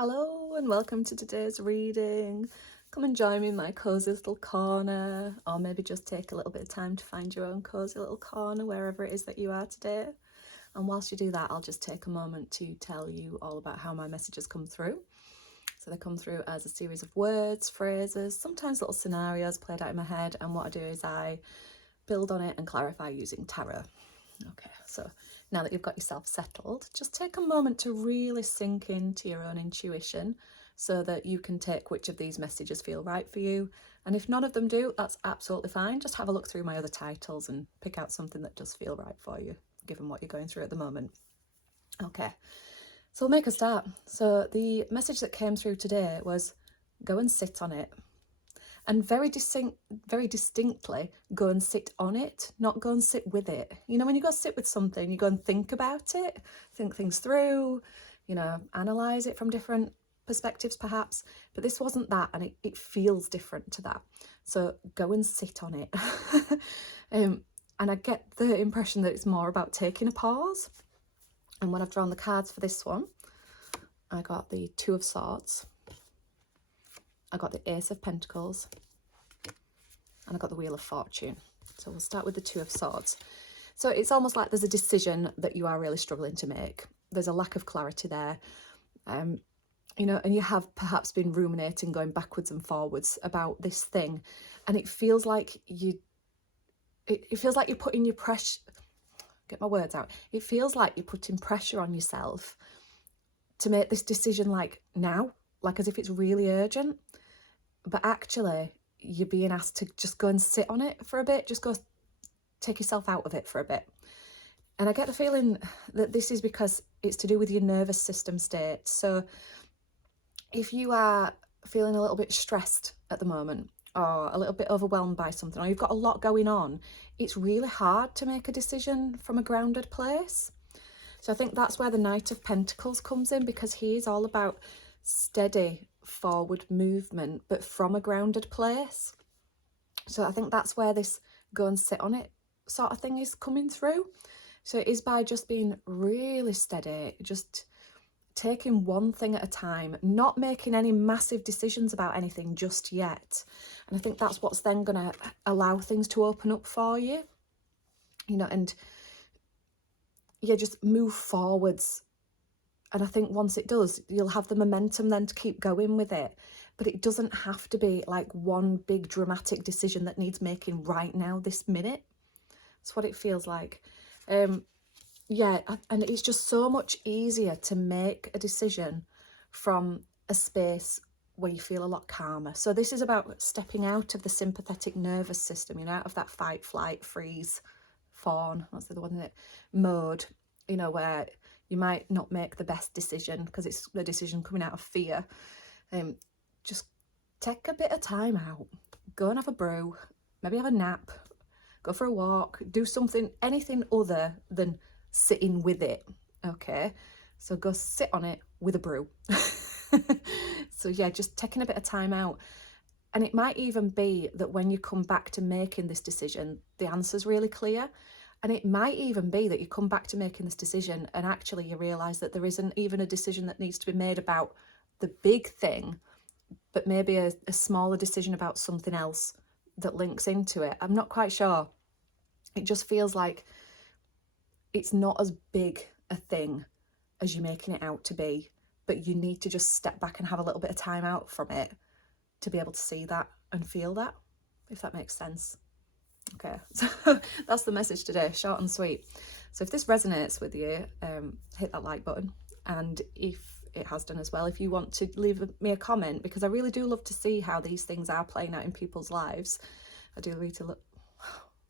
Hello and welcome to today's reading. Come and join me in my cozy little corner, or maybe just take a little bit of time to find your own cozy little corner wherever it is that you are today. And whilst you do that, I'll just take a moment to tell you all about how my messages come through. So they come through as a series of words, phrases, sometimes little scenarios played out in my head, and what I do is I build on it and clarify using tarot. Okay, so now that you've got yourself settled, just take a moment to really sink into your own intuition so that you can take which of these messages feel right for you. And if none of them do, that's absolutely fine. Just have a look through my other titles and pick out something that does feel right for you, given what you're going through at the moment. Okay, so we'll make a start. So the message that came through today was go and sit on it. And very distinctly, go and sit on it, not go and sit with it. You know, when you go sit with something, you go and think about it, think things through, you know, analyse it from different perspectives perhaps. But this wasn't that, and it feels different to that. So go and sit on it. And I get the impression that it's more about taking a pause. And when I've drawn the cards for this one, I got the Two of Swords, I got the Ace of Pentacles, and I got the Wheel of Fortune. So we'll start with the Two of Swords. So it's almost like there's a decision that you are really struggling to make. There's a lack of clarity there. You know, and you have perhaps been ruminating, going backwards and forwards about this thing. And it feels like it feels like you're putting your pressure, get my words out. It feels like you're putting pressure on yourself to make this decision like now, like as if it's really urgent. But actually, you're being asked to just go and sit on it for a bit, just go take yourself out of it for a bit. And I get the feeling that this is because it's to do with your nervous system state. So if you are feeling a little bit stressed at the moment, or a little bit overwhelmed by something, or you've got a lot going on, it's really hard to make a decision from a grounded place. So I think that's where the Knight of Pentacles comes in, because he is all about steady forward movement, but from a grounded place. So I think that's where this go and sit on it sort of thing is coming through. So it is by just being really steady, just taking one thing at a time, not making any massive decisions about anything just yet. And I think that's what's then going to allow things to open up for you, you know, and yeah, just move forwards. And I think once it does, you'll have the momentum then to keep going with it. But it doesn't have to be like one big dramatic decision that needs making right now, this minute. That's what it feels like. Yeah, and it's just so much easier to make a decision from a space where you feel a lot calmer. So this is about stepping out of the sympathetic nervous system, you know, out of that fight, flight, freeze, fawn, that's the other one, isn't it? Mode, you know, where you might not make the best decision because it's a decision coming out of fear. Just take a bit of time out, go and have a brew, maybe have a nap, go for a walk, do something, anything other than sitting with it. Okay, so go sit on it with a brew. So yeah, just taking a bit of time out. And it might even be that when you come back to making this decision, the answer's really clear. And it might even be that you come back to making this decision and actually you realise that there isn't even a decision that needs to be made about the big thing, but maybe a smaller decision about something else that links into it. I'm not quite sure. It just feels like it's not as big a thing as you're making it out to be, but you need to just step back and have a little bit of time out from it to be able to see that and feel that, if that makes sense. Okay, so that's the message today, short and sweet. So if this resonates with you, hit that like button. And if it has done as well, if you want to leave me a comment, because I really do love to see how these things are playing out in people's lives. I do really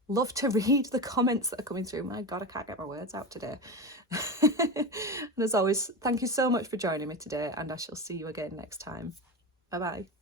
love to read the comments that are coming through. My God, I can't get my words out today. And as always, thank you so much for joining me today, and I shall see you again next time. Bye-bye.